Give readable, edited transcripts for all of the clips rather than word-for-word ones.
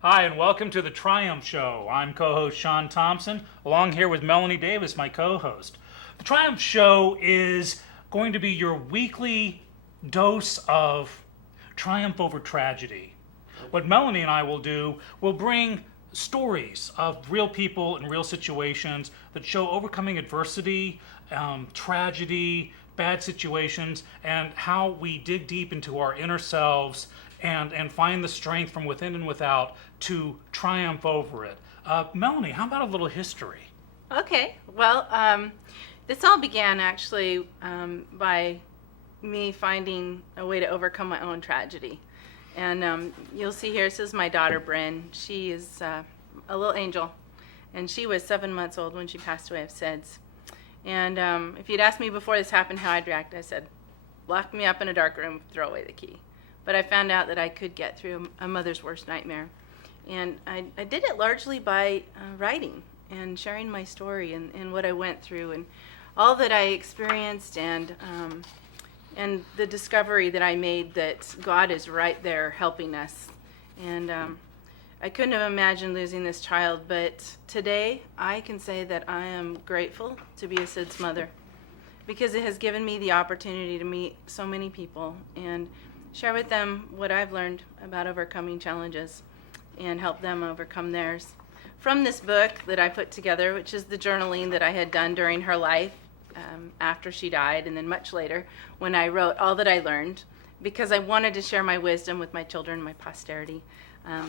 Hi, and welcome to the Triumph Show. I'm co-host Sean Thompson, along here with Melanie Davis, my co-host. The Triumph Show is going to be your weekly dose of triumph over tragedy. What Melanie and I will do, we'll bring stories of real people and real situations that show overcoming adversity, tragedy, bad situations, and how we dig deep into our inner selves and find the strength from within and without to triumph over it. Melanie, how about a little history? Okay, well, this all began actually by me finding a way to overcome my own tragedy. And you'll see here, this is my daughter, Bryn. She is a little angel, and she was 7 months old when she passed away of SIDS. And if you'd asked me before this happened how I'd react, I said, lock me up in a dark room, throw away the key. But I found out that I could get through a mother's worst nightmare. And I did it largely by writing and sharing my story and what I went through and all that I experienced and the discovery that I made that God is right there helping us. And I couldn't have imagined losing this child, but today I can say that I am grateful to be a SIDS mother because it has given me the opportunity to meet so many people and share with them what I've learned about overcoming challenges and help them overcome theirs. From this book that I put together, which is the journaling that I had done during her life after she died and then much later when I wrote all that I learned because I wanted to share my wisdom with my children, my posterity.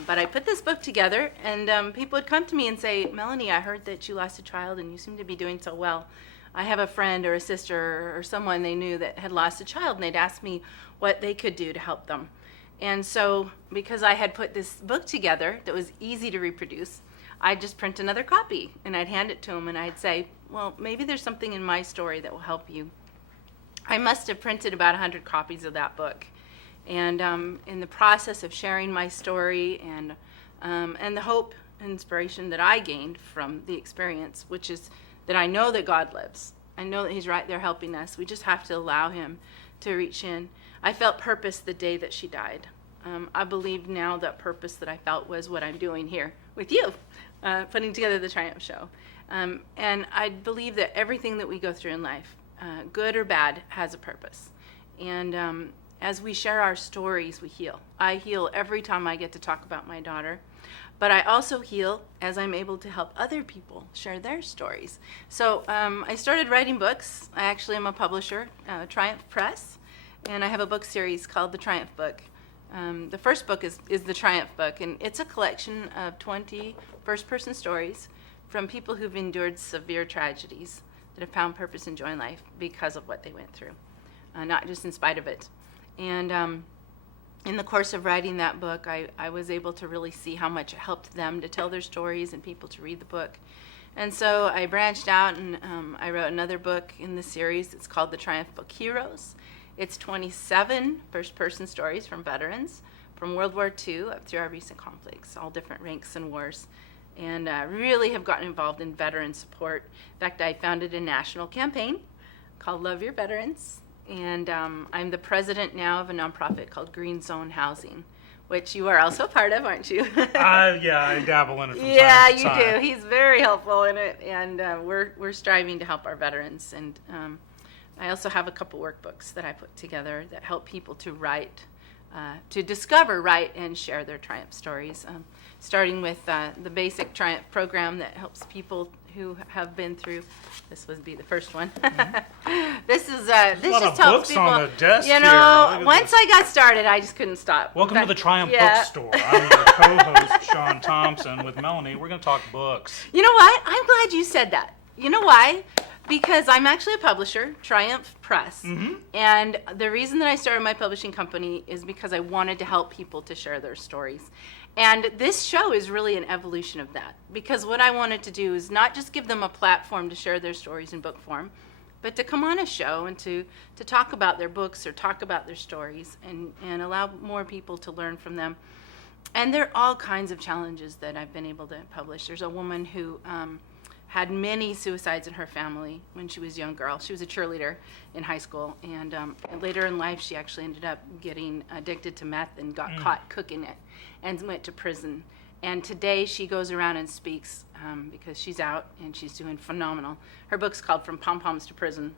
But I put this book together and people would come to me and say, Melanie, I heard that you lost a child and you seem to be doing so well. I have a friend or a sister or someone they knew that had lost a child and they'd ask me what they could do to help them. And so because I had put this book together that was easy to reproduce, I'd just print another copy and I'd hand it to them and I'd say, well, maybe there's something in my story that will help you. I must have printed about 100 copies of that book. And in the process of sharing my story and the hope and inspiration that I gained from the experience, which is that I know that God lives. I know that he's right there helping us. We just have to allow him to reach in. I felt purpose the day that she died. I believe now that purpose that I felt was what I'm doing here with you, putting together the Triumph Show. And I believe that everything that we go through in life, good or bad, has a purpose. And as we share our stories, we heal. I heal every time I get to talk about my daughter. But I also heal as I'm able to help other people share their stories. So I started writing books. I actually am a publisher, Triumph Press, and I have a book series called The Triumph Book. The first book is The Triumph Book, and it's a collection of 20 first-person stories from people who've endured severe tragedies that have found purpose and joy in life because of what they went through, not just in spite of it. And in the course of writing that book, I was able to really see how much it helped them to tell their stories and people to read the book. And so I branched out and I wrote another book in the series. It's called The Triumph Book Heroes. It's 27 first-person stories from veterans from World War II up through our recent conflicts, all different ranks and wars. And really have gotten involved in veteran support. In fact, I founded a national campaign called Love Your Veterans. And I'm the president now of a nonprofit called Green Zone Housing, which you are also part of, aren't you? Yeah, I dabble in it from time to time. Yeah, you do. He's very helpful in it, and we're striving to help our veterans. And I also have a couple workbooks that I put together that help people to write, to discover, write, and share their Triumph stories. Starting with the basic Triumph program that helps people who have been through. This would be the first one. Mm-hmm. This just helps people. On the desk you know, once I got started, I just couldn't stop. Welcome to the Triumph Bookstore. I'm your co-host, Sean Thompson, with Melanie. We're going to talk books. You know what? I'm glad you said that. You know why? Because I'm actually a publisher, Triumph Press. Mm-hmm. And the reason that I started my publishing company is because I wanted to help people to share their stories. And this show is really an evolution of that, because what I wanted to do is not just give them a platform to share their stories in book form, but to come on a show and to talk about their books or talk about their stories and allow more people to learn from them. And there are all kinds of challenges that I've been able to publish. There's a woman who had many suicides in her family when she was a young girl. She was a cheerleader in high school, and later in life she actually ended up getting addicted to meth and got caught cooking it and went to prison. And today she goes around and speaks because she's out and she's doing phenomenal. Her book's called From Pom-Poms to Prison.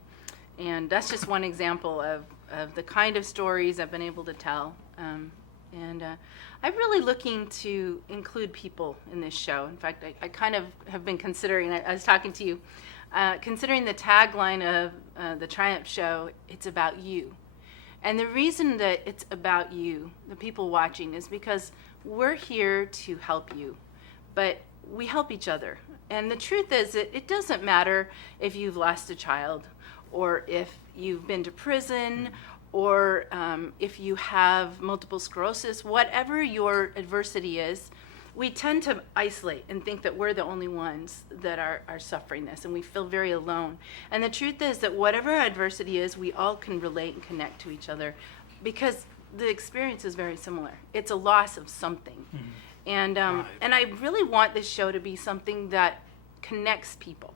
And that's just one example of the kind of stories I've been able to tell. I'm really looking to include people in this show. In fact, I kind of have been considering, I was talking to you, considering the tagline of the Triumph Show, it's about you. And the reason that it's about you, the people watching, is because we're here to help you, but we help each other. And the truth is that it doesn't matter if you've lost a child, or if you've been to prison, or if you have multiple sclerosis, whatever your adversity is, we tend to isolate and think that we're the only ones that are suffering this, and we feel very alone. And the truth is that whatever our adversity is, we all can relate and connect to each other, because the experience is very similar. It's a loss of something. And I really want this show to be something that connects people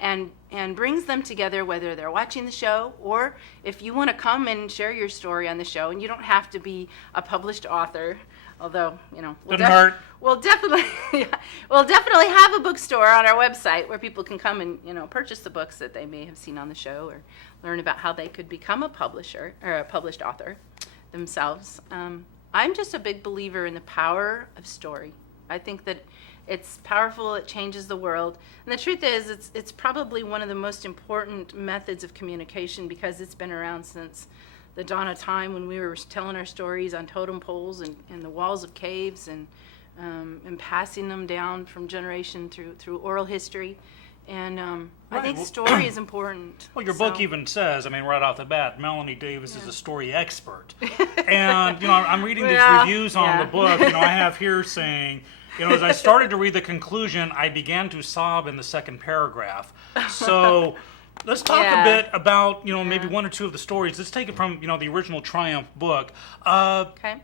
and brings them together, whether they're watching the show or if you want to come and share your story on the show. And you don't have to be a published author, although, we'll definitely have a bookstore on our website where people can come and purchase the books that they may have seen on the show, or learn about how they could become a publisher or a published author themselves. I'm just a big believer in the power of story. I think that it's powerful, it changes the world. And the truth is, it's probably one of the most important methods of communication, because it's been around since the dawn of time, when we were telling our stories on totem poles and the walls of caves, and passing them down from generation through oral history. And I think story is important. Well, your book even says, right off the bat, Melanie Davis is a story expert. And, I'm reading these reviews on the book. I have here saying, as I started to read the conclusion, I began to sob in the second paragraph. So let's talk a bit about, maybe one or two of the stories. Let's take it from, the original Triumph book. Okay.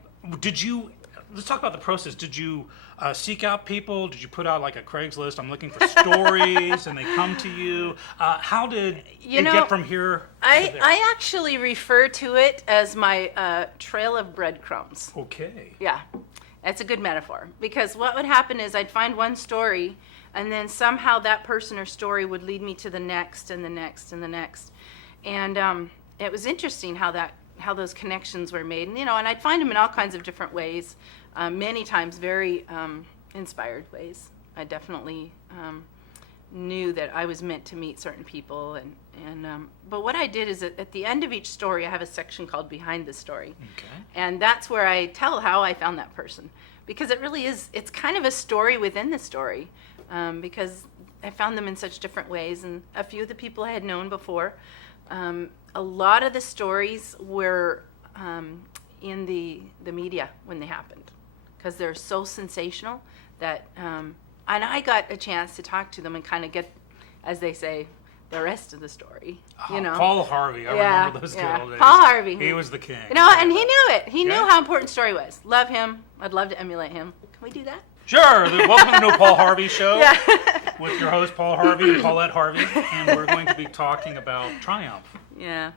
Let's talk about the process. Did you seek out people? Did you put out like a Craigslist? I'm looking for stories, and they come to you. How did you get from here to there? I actually refer to it as my trail of breadcrumbs. Okay. Yeah. That's a good metaphor, because what would happen is I'd find one story, and then somehow that person or story would lead me to the next and the next and the next. And it was interesting how those connections were made. And, and I'd find them in all kinds of different ways, many times very inspired ways. I definitely knew that I was meant to meet certain people. But what I did is at the end of each story, I have a section called Behind the Story. Okay. And that's where I tell how I found that person. Because it really is, it's kind of a story within the story. Because I found them in such different ways. And a few of the people I had known before. A lot of the stories were in the media when they happened, because they're so sensational that, and I got a chance to talk to them and kind of get, as they say, the rest of the story. Paul Harvey, I remember those good old days. Paul Harvey. He was the king. And he knew it. He knew how important story was. Love him. I'd love to emulate him. Can we do that? Sure. Welcome to the Paul Harvey Show with your host, Paul Harvey and Paulette Harvey. And we're going to be talking about Triumph. Yeah.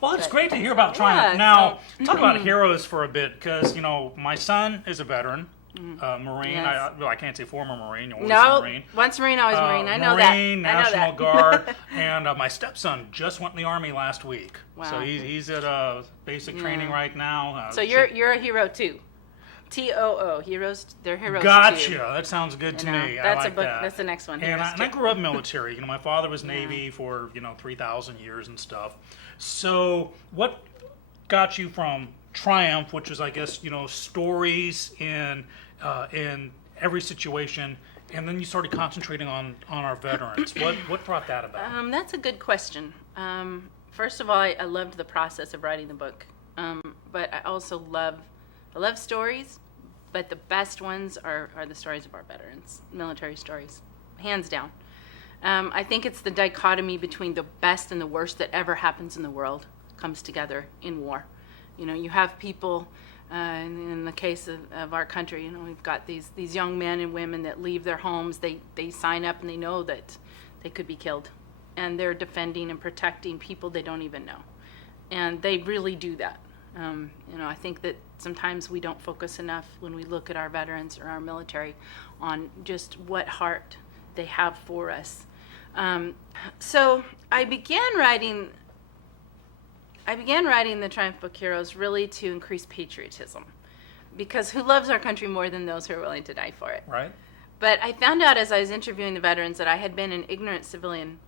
Well, it's great to hear about Triumph. Now, talk about heroes for a bit, because, my son is a veteran, Marine. Yes. I can't say former Marine, always Marine. Once Marine, always Marine. I know that. Marine, National Guard. And my stepson just went in the Army last week. Wow. So he's at basic training right now. So you're a hero, too. TOO, heroes, they're heroes Gotcha. too. That sounds good to me. That's I like a book. that. That's the next one. And I grew up military. My father was Navy for 3,000 years and stuff. So what got you from Triumph, which was, I guess, stories in every situation, and then you started concentrating on our veterans? What brought that about? That's a good question. First of all, I loved the process of writing the book, but I also love stories, but the best ones are the stories of our veterans, military stories, hands down. I think it's the dichotomy between the best and the worst that ever happens in the world comes together in war. You have people, in the case of our country, we've got these young men and women that leave their homes, they sign up and they know that they could be killed. And they're defending and protecting people they don't even know. And they really do that. I think that sometimes we don't focus enough when we look at our veterans or our military on just what heart they have for us. So I began writing the Triumph Book Heroes really to increase patriotism, because who loves our country more than those who are willing to die for it? Right. But I found out as I was interviewing the veterans that I had been an ignorant civilian,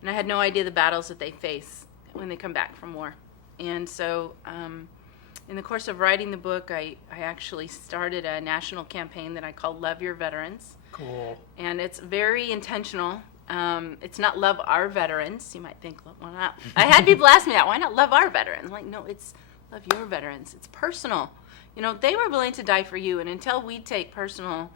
and I had no idea the battles that they face when they come back from war. And so in the course of writing the book, I actually started a national campaign that I called Love Your Veterans. Cool. And it's very intentional. It's not love our veterans. You might think, why not? I had people ask me that. Why not love our veterans? I'm like, no, it's love your veterans. It's personal. They were willing to die for you. And until we take until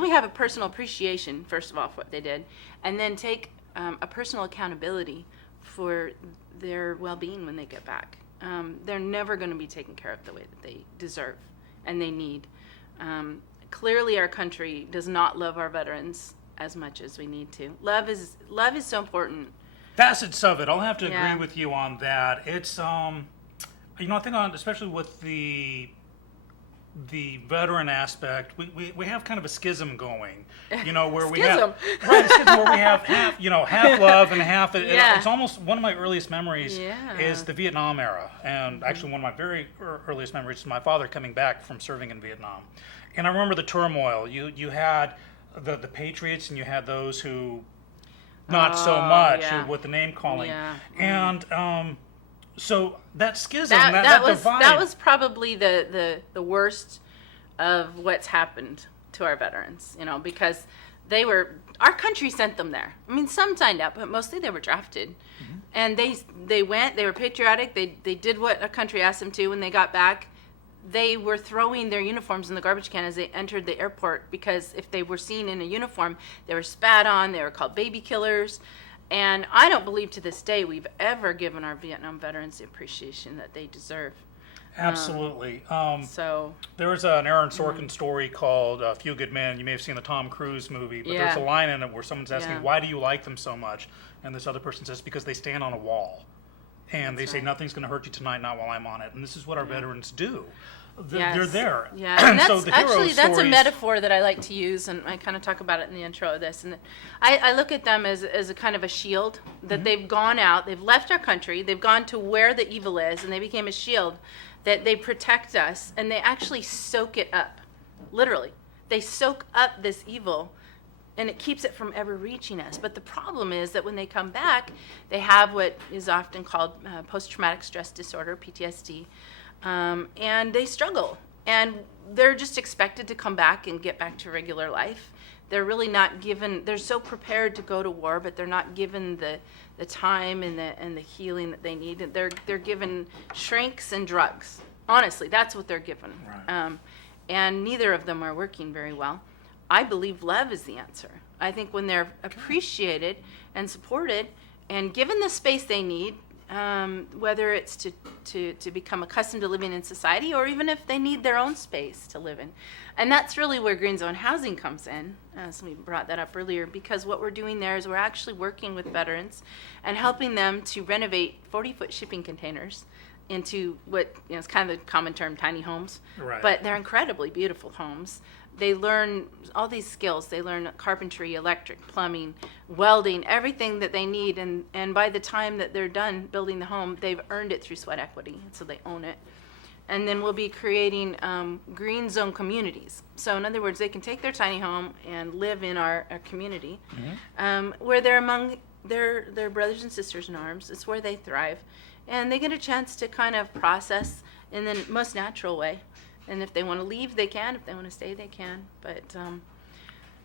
we have a personal appreciation, first of all, for what they did, and then take a personal accountability for their well-being when they get back, they're never going to be taken care of the way that they deserve and they need. Clearly, our country does not love our veterans as much as we need to. Love is so important. Facets of it. I'll have to agree with you on that. It's I think especially with the veteran aspect, we have kind of a schism going, where we have a schism where we have half love and half it's almost one of my earliest memories is the Vietnam era, and actually one of my very earliest memories is my father coming back from serving in Vietnam, and I remember the turmoil. You had the patriots and you had those who not so much with the name calling, and so that schism, that divide. That was probably the worst of what's happened to our veterans, because our country sent them there. I mean, some signed up, but mostly they were drafted. Mm-hmm. And they went, they were patriotic, they did what a country asked them to. When they got back, they were throwing their uniforms in the garbage can as they entered the airport, because if they were seen in a uniform, they were spat on, they were called baby killers. And I don't believe to this day we've ever given our Vietnam veterans the appreciation that they deserve. Absolutely. So there was an Aaron Sorkin story called A Few Good Men. You may have seen the Tom Cruise movie, but there's a line in it where someone's asking, why do you like them so much? And this other person says, because they stand on a wall. And they say, nothing's going to hurt you tonight, not while I'm on it. And this is what our veterans do. They're there. Yeah, and that's so that's a metaphor that I like to use, and I kind of talk about it in the intro of this. And I look at them as a kind of a shield, that they've gone out, they've left our country, they've gone to where the evil is, and they became a shield that they protect us, and they actually soak it up. Literally. They soak up this evil, and it keeps it from ever reaching us. But the problem is that when they come back, they have what is often called post-traumatic stress disorder, PTSD, and they struggle. And they're just expected to come back and get back to regular life. They're really not given, they're so prepared to go to war, but they're not given the time and the healing that they need. They're given shrinks and drugs. Honestly, that's what they're given. Right. And neither of them are working very well. I believe love is the answer. I think when they're appreciated and supported and given the space they need, whether it's to become accustomed to living in society, or even if they need their own space to live in. And that's really where Green Zone Housing comes in, as we brought that up earlier, because what we're doing there is we're actually working with veterans and helping them to renovate 40-foot shipping containers into what is kind of the common term, tiny homes. Right. But they're incredibly beautiful homes. They learn all these skills. They learn carpentry, electric, plumbing, welding, everything that they need. And by the time that they're done building the home, they've earned it through sweat equity, so they own it. And then we'll be creating green zone communities. So in other words, they can take their tiny home and live in our community, where they're among their brothers and sisters in arms. It's where they thrive. And they get a chance to kind of process in the most natural way. And if they want to leave, they can. If they want to stay, they can. But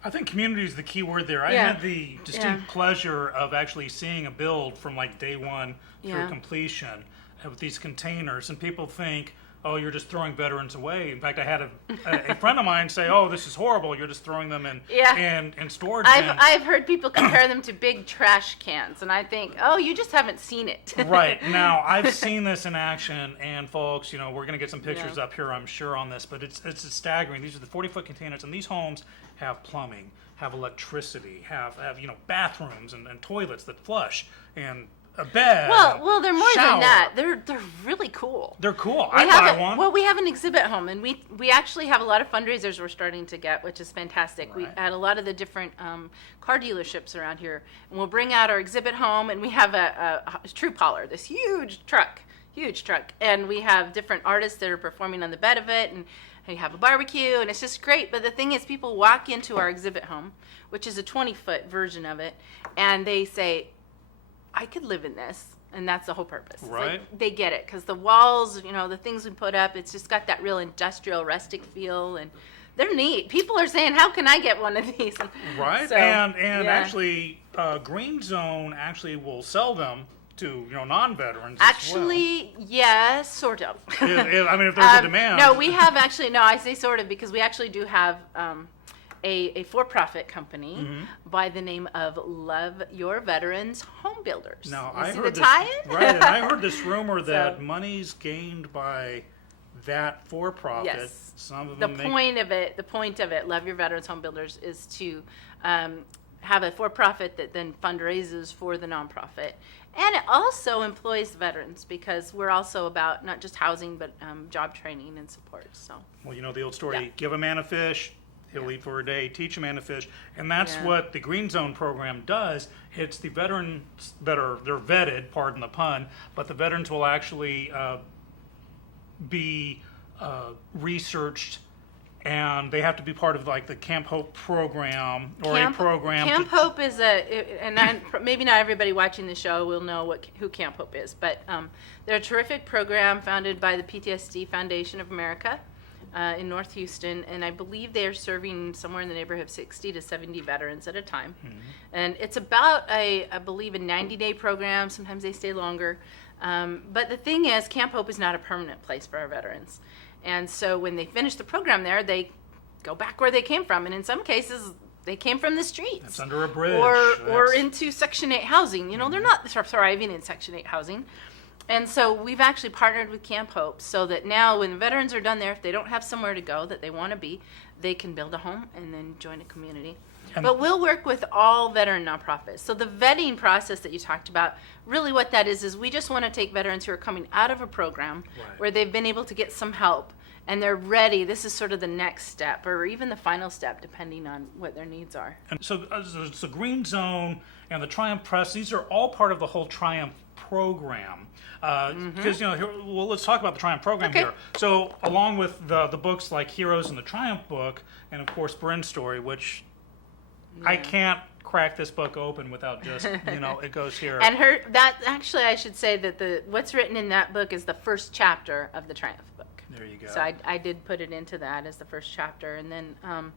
I think community is the key word there. I had the distinct pleasure of actually seeing a build from like day one through completion with these containers. And people think, oh, you're just throwing veterans away. In fact, I had a friend of mine say, oh, this is horrible. You're just throwing them in storage bins. I've heard people compare them to big trash cans, and I think, oh, you just haven't seen it. Right. Now, I've seen this in action, and folks, we're going to get some pictures up here, I'm sure, on this, but it's staggering. These are the 40-foot containers, and these homes have plumbing, have electricity, have bathrooms and toilets that flush, and a bed. Well, they're more shower. than that. They're really cool. They're cool. I'd buy one. Well, we have an exhibit home, and we actually have a lot of fundraisers we're starting to get, which is fantastic. Right. We at a lot of the different car dealerships around here, and we'll bring out our exhibit home, and we have a troop hauler, this huge truck, and we have different artists that are performing on the bed of it, and we have a barbecue, and it's just great. But the thing is, people walk into our exhibit home, which is a 20-foot version of it, and they say, I could live in this, and that's the whole purpose. Right. Like, they get it, because the walls, the things we put up, it's just got that real industrial, rustic feel, and they're neat. People are saying, how can I get one of these? Right, so, and actually, Green Zone actually will sell them to non-veterans actually, yes, sort of. I mean, if there's a demand. No, we have actually, I say sort of because we actually do have a for-profit company by the name of Love Your Veterans Home Builders. Now, you I see heard the tie-in? Right, and I heard this rumor that money's gained by that for-profit. Yes. Some of The them point of it, Love Your Veterans Home Builders, is to have a for-profit that then fundraises for the nonprofit. And it also employs veterans, because we're also about not just housing, but job training and support. So. Well, the old story, give a man a fish, he'll eat for a day, teach a man to fish. And that's what the Green Zone program does. It's the veterans they're vetted, pardon the pun, but the veterans will actually be researched, and they have to be part of like the Camp Hope program a program. Camp Hope is maybe not everybody watching the show will know who Camp Hope is, but they're a terrific program founded by the PTSD Foundation of America in North Houston, and I believe they're serving somewhere in the neighborhood of 60 to 70 veterans at a time. And it's about I believe a 90-day program. Sometimes they stay longer. But the thing is, Camp Hope is not a permanent place for our veterans. And so when they finish the program there, they go back where they came from. And in some cases, they came from the streets. That's under a bridge. Or into Section 8 housing. They're not thriving in Section 8 housing. And so we've actually partnered with Camp Hope so that now when the veterans are done there, if they don't have somewhere to go that they want to be, they can build a home and then join a community. But we'll work with all veteran nonprofits. So the vetting process that you talked about, really what that is we just want to take veterans who are coming out of a program where they've been able to get some help and they're ready. This is sort of the next step or even the final step, depending on what their needs are. And so the Green Zone and the Triumph Press, these are all part of the whole Triumph program. Because, let's talk about the Triumph program here. So along with the books like Heroes and the Triumph book, and of course Bryn's story, which I can't crack this book open without just, it goes here. And I should say that what's written in that book is the first chapter of the Triumph book. There you go. So I did put it into that as the first chapter, and then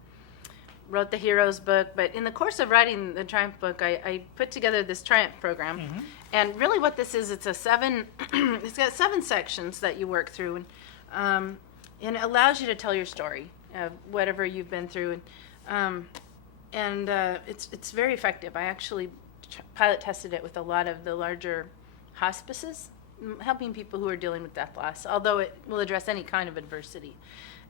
wrote the Heroes book. But in the course of writing the Triumph book, I put together this Triumph program. And really what this is, it's got 7 sections that you work through, and it allows you to tell your story of whatever you've been through. And it's very effective. I actually pilot tested it with a lot of the larger hospices, helping people who are dealing with death loss, although it will address any kind of adversity.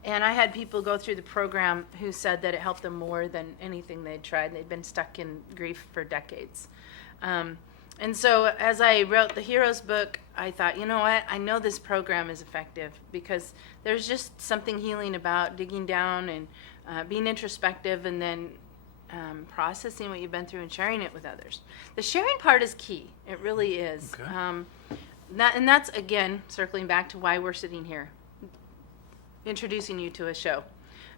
And I had people go through the program who said that it helped them more than anything they'd tried. They'd been stuck in grief for decades. And so as I wrote the Heroes book, I thought, you know what? I know this program is effective because there's just something healing about digging down and being introspective and then processing what you've been through and sharing it with others. The sharing part is key. It really is. Okay. And that's, again, circling back to why we're sitting here, introducing you to a show.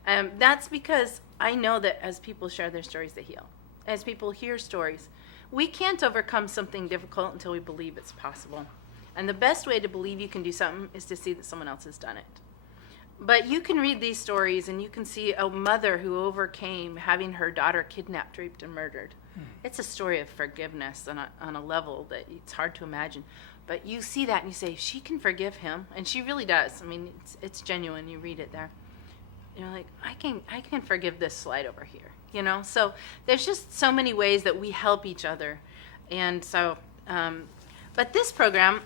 That's because I know that as people share their stories, they heal. As people hear stories, we can't overcome something difficult until we believe it's possible. And the best way to believe you can do something is to see that someone else has done it. But you can read these stories and you can see a mother who overcame having her daughter kidnapped, raped, and murdered. It's a story of forgiveness on a level that it's hard to imagine. But you see that and you say, she can forgive him, and she really does. I mean, it's genuine. You read it there. You're like, I can forgive this slide over here, you know? So there's just so many ways that we help each other. And so, but this program,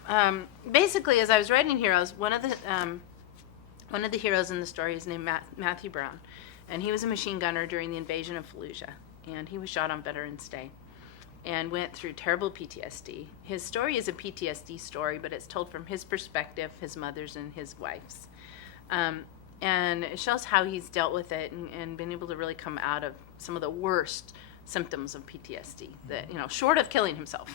basically, as I was writing Heroes, one of the heroes in the story is named Matthew Brown, and he was a machine gunner during the invasion of Fallujah, and he was shot on Veterans Day and went through terrible PTSD. His story is a PTSD story, but it's told from his perspective, his mother's and his wife's. And it shows how he's dealt with it and been able to really come out of some of the worst symptoms of PTSD, that, you know, short of killing himself,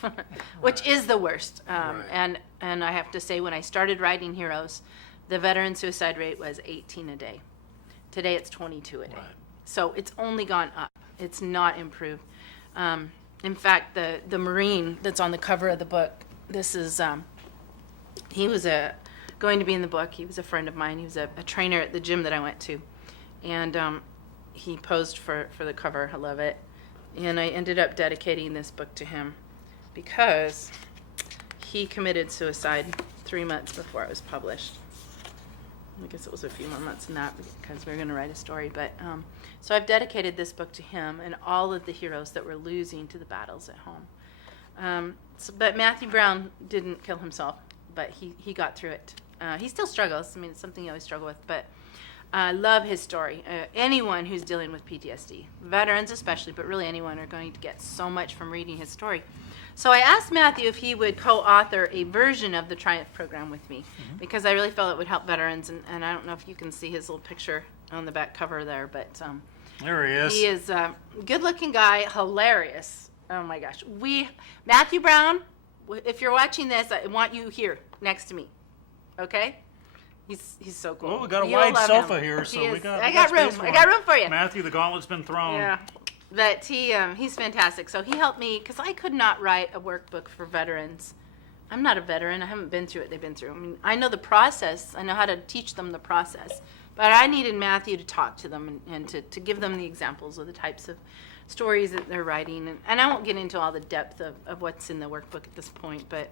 which is the worst. And I have to say, when I started writing Heroes, the veteran suicide rate was 18 a day. Today it's 22 a day. Right. So it's only gone up. It's not improved. In fact, the Marine that's on the cover of the book, this is, he was going to be in the book. He was a friend of mine. He was a trainer at the gym that I went to. And he posed for the cover. I love it. And I ended up dedicating this book to him because he committed suicide 3 months before it was published. I guess it was a few more months than that because we were going to write a story. But so I've dedicated this book to him and all of the heroes that were losing to the battles at home. But Matthew Brown didn't kill himself, but he got through it. He still struggles. I mean, it's something he always struggled with. But I love his story. Anyone who's dealing with PTSD, veterans especially, but really anyone, are going to get so much from reading his story. So I asked Matthew if he would co-author a version of the Triumph program with me, because I really felt it would help veterans. And I don't know if you can see his little picture on the back cover there, but there he is. He is a good-looking guy, hilarious. Oh my gosh. Matthew Brown, if you're watching this, I want you here next to me. Okay? He's so cool. Well, we got a wide sofa here, so I got room. I got room for you. Matthew, the gauntlet's been thrown. Yeah. But he's fantastic. So he helped me, because I could not write a workbook for veterans. I'm not a veteran. I haven't been through what they've been through. I mean, I know the process. I know how to teach them the process. But I needed Matthew to talk to them and to give them the examples of the types of stories that they're writing. And I won't get into all the depth of what's in the workbook at this point, but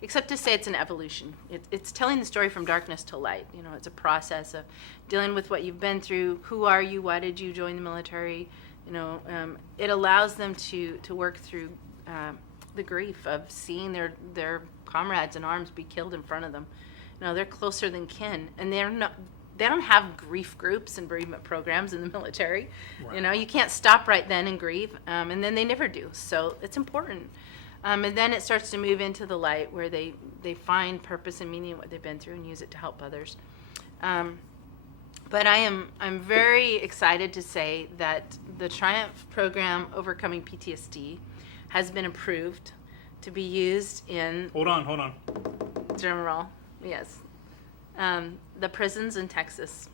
except to say it's an evolution. It's telling the story from darkness to light. You know, it's a process of dealing with what you've been through. Who are you? Why did you join the military? You know, it allows them to work through the grief of seeing their comrades in arms be killed in front of them. You know, they're closer than kin, and they don't have grief groups and bereavement programs in the military. Right. You know, you can't stop right then and grieve, and then they never do. So it's important. And then it starts to move into the light where they find purpose and meaning in what they've been through and use it to help others. But I'm very excited to say that the Triumph program, Overcoming PTSD, has been approved to be used in... Hold on. Drum roll. Yes. The prisons in Texas,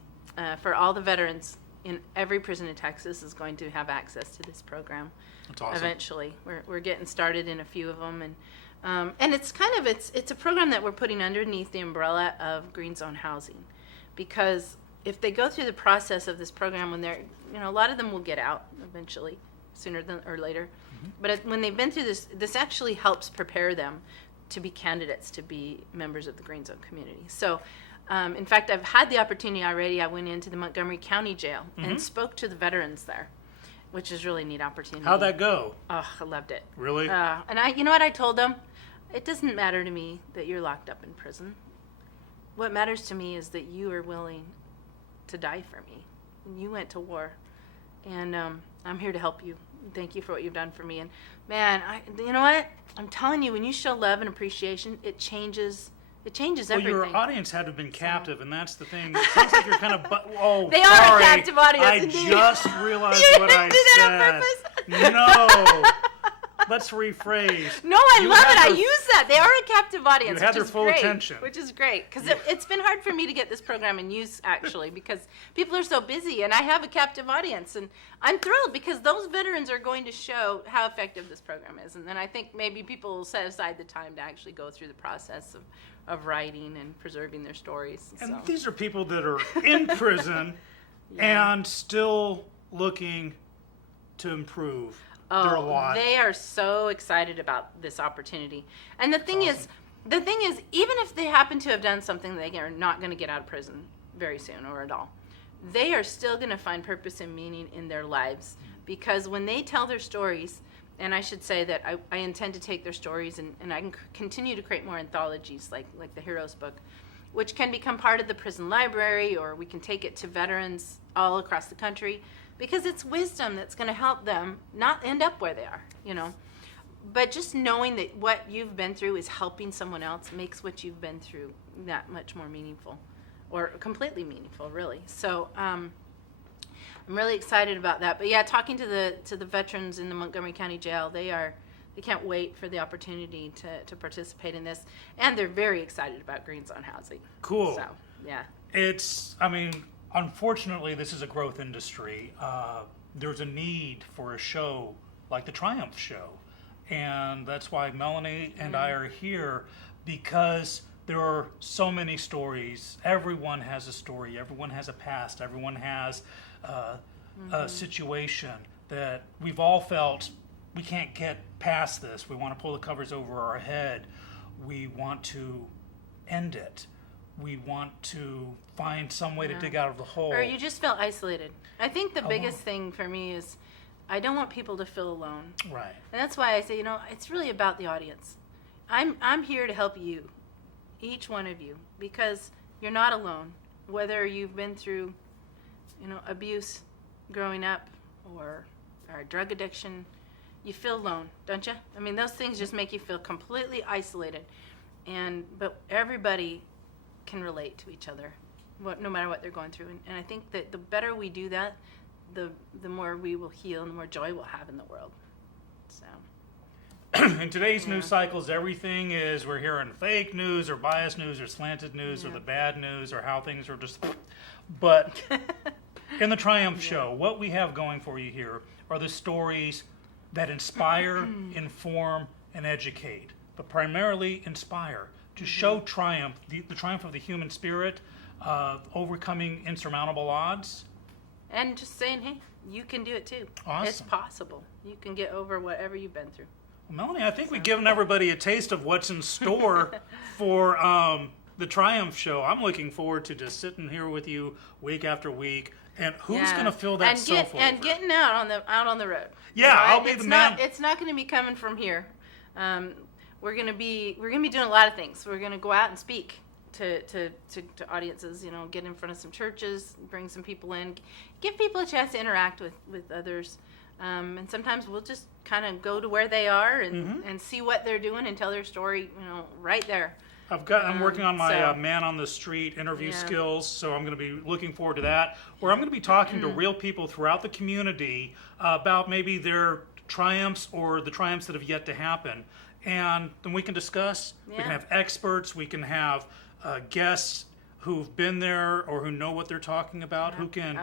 for all the veterans in every prison in Texas, is going to have access to this program. That's awesome. Eventually. We're getting started in a few of them, and it's kind of it's a program that we're putting underneath the umbrella of Green Zone Housing, because if they go through the process of this program, when they're, you know, a lot of them will get out eventually, sooner than or later. But when they've been through this actually helps prepare them to be candidates to be members of the Green Zone community. So, in fact, I've had the opportunity already. I went into the Montgomery County Jail and spoke to the veterans there, which is really a neat opportunity. How'd that go? Oh, I loved it. Really? And you know what I told them? It doesn't matter to me that you're locked up in prison. What matters to me is that you are willing to die for me. You went to war, and I'm here to help you. Thank you for what you've done for me. And man, you know what? I'm telling you, when you show love and appreciation, it changes everything. Well, your audience had to have been captive, and that's the thing. It sounds like you're kind of... They are a captive audience. I just realized what I said. No. Let's rephrase. No, I love it. I use that. They are a captive audience. You had their full attention. Which is great. Because it's been hard for me to get this program in use, actually, because people are so busy, and I have a captive audience. And I'm thrilled because those veterans are going to show how effective this program is. And then I think maybe people will set aside the time to actually go through the process of writing and preserving their stories. And these are people that are in prison and still looking to improve their lot. They are so excited about this opportunity. And the thing is, the thing is, even if they happen to have done something they are not going to get out of prison very soon or at all, they are still going to find purpose and meaning in their lives, because when they tell their stories, and I should say that I intend to take their stories and I can continue to create more anthologies like the Heroes book, which can become part of the prison library, or we can take it to veterans all across the country, because it's wisdom that's going to help them not end up where they are, But just knowing that what you've been through is helping someone else makes what you've been through that much more meaningful, or completely meaningful, really. So I'm really excited about that. But yeah, talking to the veterans in the Montgomery County Jail, they can't wait for the opportunity to participate in this, and they're very excited about Green Zone housing. Cool. So yeah, unfortunately, this is a growth industry. There's a need for a show like the Triumph Show. And that's why Melanie and I are here, because there are so many stories. Everyone has a story. Everyone has a past. Everyone has a situation that we've all felt we can't get past this. We want to pull the covers over our head. We want to end it. We want to find some way to dig out of the hole. Or you just feel isolated. I think the biggest thing for me is I don't want people to feel alone. Right. And that's why I say, it's really about the audience. I'm here to help you, each one of you, because you're not alone. Whether you've been through, abuse growing up or drug addiction, you feel alone, don't you? Those things just make you feel completely isolated. But everybody can relate to each other, no matter what they're going through. And I think that the better we do that, the more we will heal and the more joy we'll have in the world. So, in today's news cycles, everything is, we're hearing fake news or biased news or slanted news or the bad news or how things are just. But in the Triumph Show, what we have going for you here are the stories that inspire, inform, and educate, but primarily inspire, to show triumph, the triumph of the human spirit, overcoming insurmountable odds. And just saying, hey, you can do it too. Awesome. It's possible. You can get over whatever you've been through. Well, Melanie, I think we've given everybody a taste of what's in store for the Triumph Show. I'm looking forward to just sitting here with you week after week. And who's going to fill that sofa and getting out on the road. Yeah, I'll be the man. It's not going to be coming from here. We're going to be doing a lot of things. We're going to go out and speak to audiences, get in front of some churches, bring some people in, give people a chance to interact with others. And sometimes we'll just kind of go to where they are and see what they're doing and tell their story, right there. I'm working on my man on the street interview skills, so I'm going to be looking forward to that, where I'm going to be talking to real people throughout the community about maybe their triumphs or the triumphs that have yet to happen. And then we can discuss, we can have experts, we can have guests who've been there or who know what they're talking about, who can,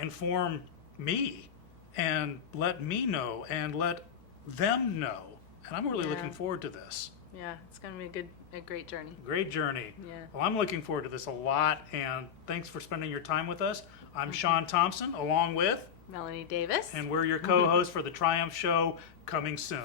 inform me and let me know and let them know. And I'm really looking forward to this. Yeah, it's going to be a great journey. Great journey. Yeah. Well, I'm looking forward to this a lot, and thanks for spending your time with us. I'm Sean Thompson, along with Melanie Davis. And we're your co-hosts for the Triumph Show, coming soon.